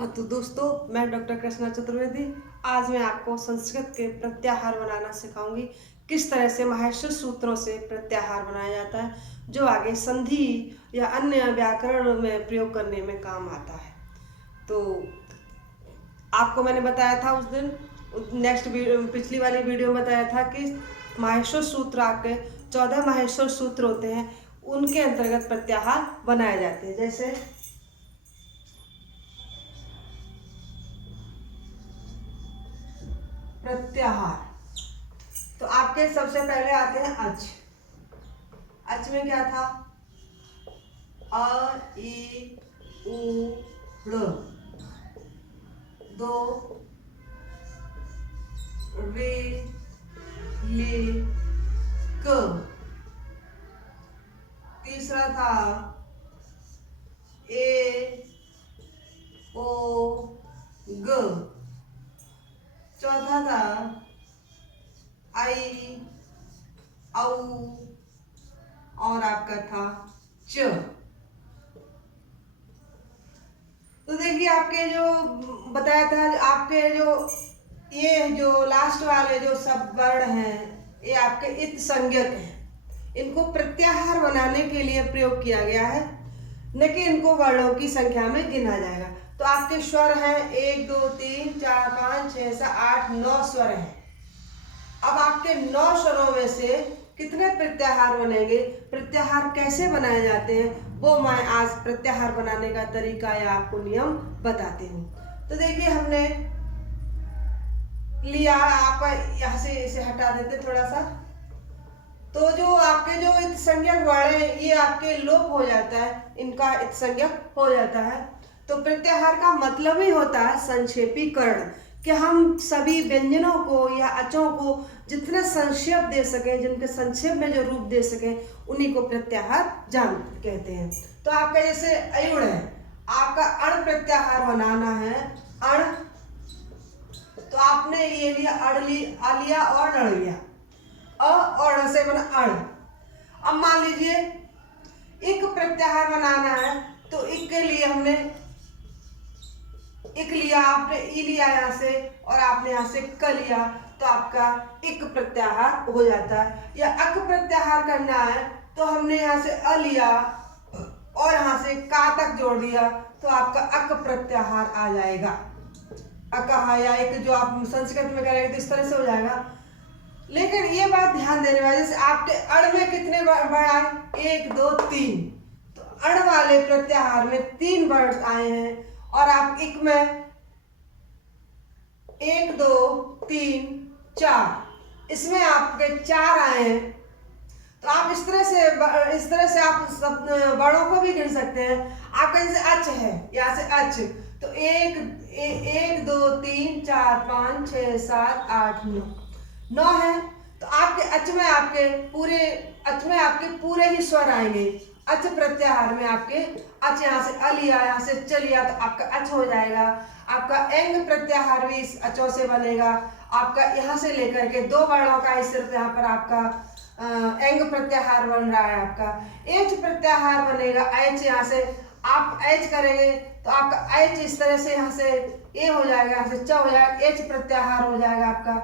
हाँ तो दोस्तों, मैं डॉक्टर कृष्णा चतुर्वेदी। आज मैं आपको संस्कृत के प्रत्याहार बनाना सिखाऊंगी। किस तरह से माहेश्वर सूत्रों से प्रत्याहार बनाया जाता है, जो आगे संधि या अन्य व्याकरण में प्रयोग करने में काम आता है। तो आपको मैंने बताया था उस दिन, नेक्स्ट वीडियो, पिछली वाली वीडियो में बताया था कि माहेश्वर सूत्र, आपके 14 माहेश्वर सूत्र होते हैं, उनके अंतर्गत प्रत्याहार बनाए जाते हैं। जैसे प्रत्याहार, तो आपके सबसे पहले आते हैं अच। अच में क्या था? अ ई उ ऋ, दो रे ले क। तीसरा था ए ओ ग। चौथा था आई औ, और आपका था च। तो देखिए, आपके जो बताया था, आपके जो ये जो लास्ट वाले जो सब वर्ण हैं, ये आपके इत संज्ञक हैं। इनको प्रत्याहार बनाने के लिए प्रयोग किया गया है, न कि इनको वर्णों की संख्या में गिना जाएगा। तो आपके स्वर हैं 1 2 3 4 5 6 7 8 9 स्वर हैं। अब आपके 9 स्वरों में से कितने प्रत्याहार बनेंगे, प्रत्याहार कैसे बनाए जाते हैं, वो मैं आज प्रत्याहार बनाने का तरीका या आपको नियम बताती हूँ। तो देखिए, हमने लिया, आप यहाँ से इसे हटा देते थोड़ा सा। तो जो आपके जो इत संज्ञक वर्ण है, ये आपके लोप हो जाता है, इनका इत संज्ञक हो जाता है। तो प्रत्याहार का मतलब ही होता है संक्षेपीकरण, कि हम सभी व्यंजनों को या अचों को जितने संक्षेप दे सकें, जिनके संक्षेप में जो रूप दे सकें, उन्हीं को प्रत्याहार जान कहते हैं। तो आपका जैसे अयुण है, आपका अण प्रत्याहार बनाना है। अण, तो आपने ये लिया अड़ लिया और ण लिया, अ और ण से बना अण। अब मान लीजिए इक प्रत्याहार बनाना है, तो इक के लिए हमने इक लिया, आपने ई लिया यहाँ से, और आपने यहाँ से क लिया, तो आपका इक प्रत्याहार हो जाता है। या अक प्रत्याहार करना है, तो हमने यहाँ से अ लिया और यहाँ से का तक जोड़ दिया, तो आपका अक प्रत्याहार आ जाएगा। अकहा, या एक जो आप संस्कृत में करेंगे तो इस तरह से हो जाएगा। लेकिन ये बात ध्यान देने वाली, जैसे आपके अण में कितने वर्ण आए? 1 2 3। तो अण वाले प्रत्याहार में 3 वर्ण आए हैं, और आप इक में 1 2 3 4, इसमें आपके 4 आए हैं। तो आप इस तरह से आप सब वर्णों को भी गिन सकते हैं। आपका जैसे अच है, यहाँ से अच, तो 1 2 3 4 5 6 7 8 9 है। तो आपके अच में आपके पूरे ही स्वर आएंगे। अच प्रत्याहार में आपके अच, यहाँ से अ लिया, यहाँ से च लिया, तो आपका अच हो जाएगा। आपका एंग प्रत्याहार भी इस अचों से बनेगा। आपका यहाँ से लेकर के 2 वर्णों का ही सिर्फ यहाँ पर आपका एंग प्रत्याहार बन रहा है। आपका एच प्रत्याहार बनेगा। एच, यहाँ से आप एच करेंगे तो आपका एच इस तरह से यहाँ से ए हो जाएगा, यहाँ से च हो जाएगा, एच प्रत्याहार हो जाएगा आपका।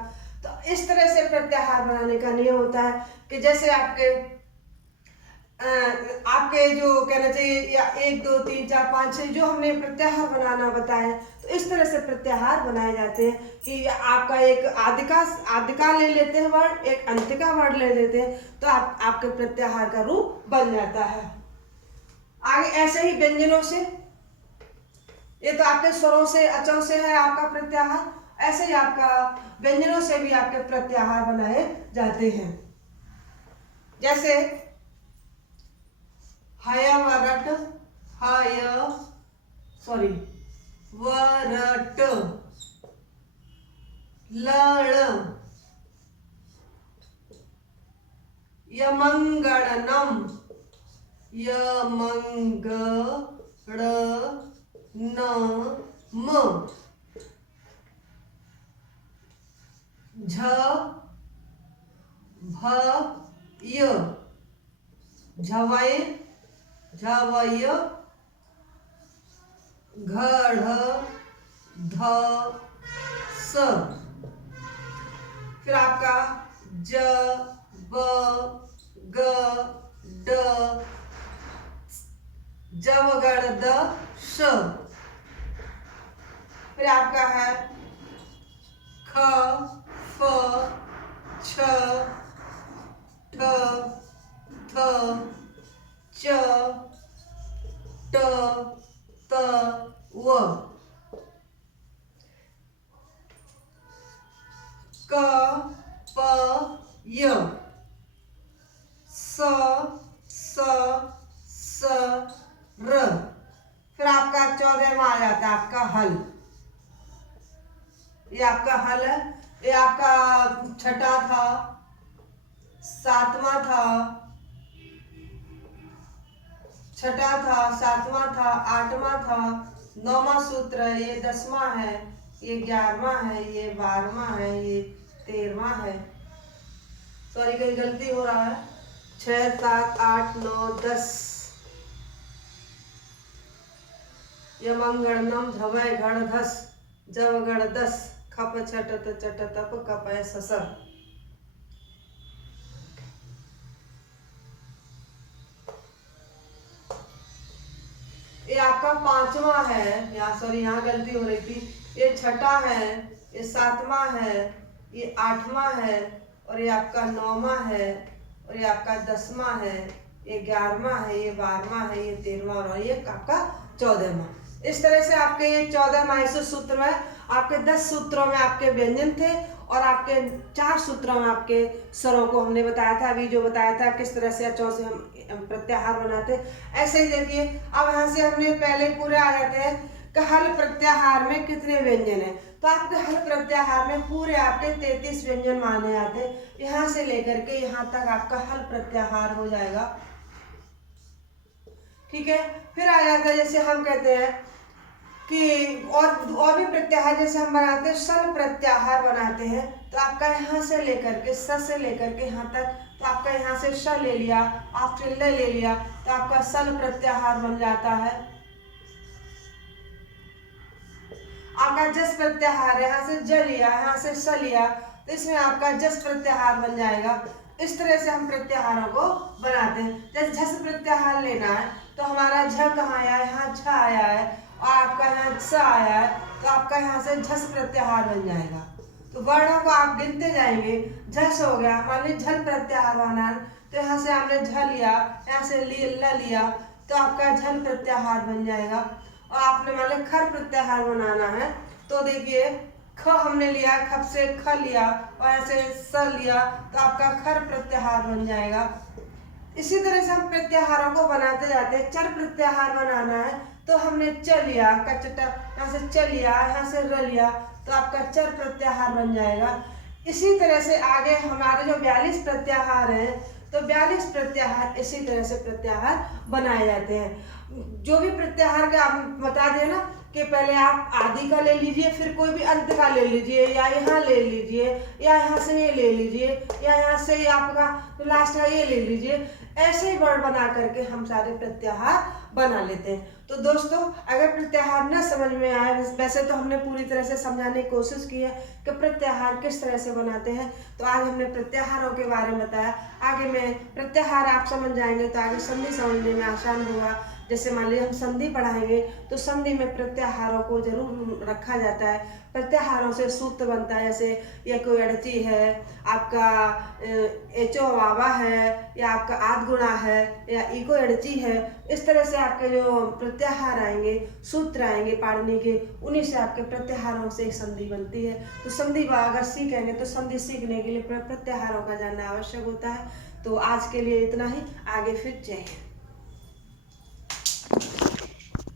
तो इस तरह से प्रत्याहार बनाने का नियम होता है कि जैसे आपके जो कहना चाहिए, या 1 2 3 4 5 6 जो हमने प्रत्याहार बनाना बताया, तो इस तरह से प्रत्याहार बनाए जाते हैं कि आपका एक आदिका ले लेते हैं वर्ण, एक अंतिका वर्ण ले लेते हैं, तो आपके प्रत्याहार का रूप बन जाता है। आगे ऐसे ही व्यंजनों से, ये तो आपके स्वरों से, अचों से है आपका प्रत्याहार। ऐसे ही आपका व्यंजनों से भी आपके प्रत्याहार बनाए जाते हैं। जैसे वरट, लण, यमंगणनम, यमंगणनम, झ भ य, झवय घढ़ ध स। फिर आपका ज ब ग ड जवगड़ द श। फिर आपका है ख फ छ ठ थ च ट त व। क प य। स स स र। फिर आपका 14वां आ जाता है आपका हल। ये आपका हल है। ये आपका छठा था, 7वां था, छठा था, 7वां था, 8वां था, 9वां सूत्र है, ये 10वां है, ये 11वां है, ये 12वां है, ये 13वां है। सॉरी कोई गलती हो रहा है। 6 7 8 9 10। यमंगणनम धवय गण धस जव गण दस खप छट चट तप कपय ससर। ये आपका 5वां है, यहाँ सॉरी यहाँ गलती हो रही थी। ये छठा है, ये 7वां है, ये 8वां है, और ये आपका 9वां है, और ये आपका 10वां है, ये 11वां है, ये 12वां है, ये 13वां और ये आपका 14वां। इस तरह से आपके ये 14 माइसो सूत्र में आपके 10 सूत्रों में आपके व्यंजन थे और आपके 4 सूत्रों में आपके स्वरों को हमने बताया था। अभी जो बताया था किस तरह से अचों से हम प्रत्याहार बनाते, ऐसे ही देखिए। अब यहाँ से हमने पहले पूरे आ जाते हैं कि हल प्रत्याहार में कितने व्यंजन है। तो आपके हल प्रत्याहार में पूरे आपके 33 व्यंजन माने जाते हैं। यहाँ से लेकर के यहाँ तक आपका हल प्रत्याहार हो जाएगा। ठीक है। फिर आ जाता है जैसे हम कहते हैं कि और भी प्रत्याहार जैसे हम बनाते हैं, सल प्रत्याहार बनाते हैं। तो आपका यहाँ से लेकर के स से लेकर के यहाँ तक, तो आपका यहाँ से श ले लिया, आप टिल्ले ले लिया, तो आपका सल प्रत्याहार बन जाता है। आपका जस प्रत्याहार है, यहाँ से ज लिया, यहाँ से स लिया, तो इसमें आपका जस प्रत्याहार बन जाएगा। इस तरह से हम प्रत्याहारों को बनाते हैं। जैसे झस प्रत्याहार लेना है तो हमारा झ कहाँ आया है, यहाँ झ आया है, और आपका यहाँ स आया है, तो आपका यहाँ से झस प्रत्याहार बन जाएगा। तो वर्णों को आप गिनते जाएंगे। झस हो गया, मान लीजिए झल प्रत्याहार बनाना, तो यहाँ से आपने झ लिया, यहाँ से ल लिया, तो आपका झल प्रत्याहार बन जाएगा। और आपने मान लीजिए खर प्रत्याहार बनाना है, तो देखिए ख हमने लिया, खप से ख लिया और ऐसे स लिया, तो आपका खर प्रत्याहार बन जाएगा। इसी तरह से हम प्रत्याहारों को बनाते जाते हैं। चर प्रत्याहार बनाना है तो हमने च लिया, कचटा, यहाँ से च लिया, यहाँ से र लिया, तो आपका चर प्रत्याहार बन जाएगा। इसी तरह से आगे हमारे जो 42 प्रत्याहार हैं, तो 42 प्रत्याहार इसी तरह से प्रत्याहार बनाए जाते हैं। जो भी प्रत्याहार का आप बता दिए ना कि पहले आप आदि का ले लीजिए, फिर कोई भी अंत का ले लीजिए, या यहाँ ले लीजिए, या यहाँ से ये ले लीजिए, या यहाँ से ये आपका लास्ट का ये ले लीजिए। ऐसे ही वर्ड बना करके हम सारे प्रत्याहार बना लेते हैं। तो दोस्तों अगर प्रत्याहार न समझ में आए, वैसे तो हमने पूरी तरह से समझाने की कोशिश की है कि प्रत्याहार किस तरह से बनाते हैं। तो आज हमने प्रत्याहारों के बारे में बताया। आगे में प्रत्याहार आप समझ जाएंगे तो आगे संधि समझने में आसान होगा। जैसे मान लीजिए हम संधि पढ़ाएंगे तो संधि में प्रत्याहारों को जरूर रखा जाता है। प्रत्याहारों से सूत्र बनता है। जैसे ये कोई अड़ची है, आपका एचो वावा है, या आपका आद गुणा है, या इको अड़ची है। इस तरह से आपके जो प्रत्याहार आएंगे, सूत्र आएंगे पाड़ने के, उन्हीं से आपके प्रत्याहारों से एक संधि बनती है। तो संधि अगर सीखेंगे तो संधि सीखने के लिए प्रत्याहारों का जानना आवश्यक होता है। तो आज के लिए इतना ही, आगे फिर जय हिंद।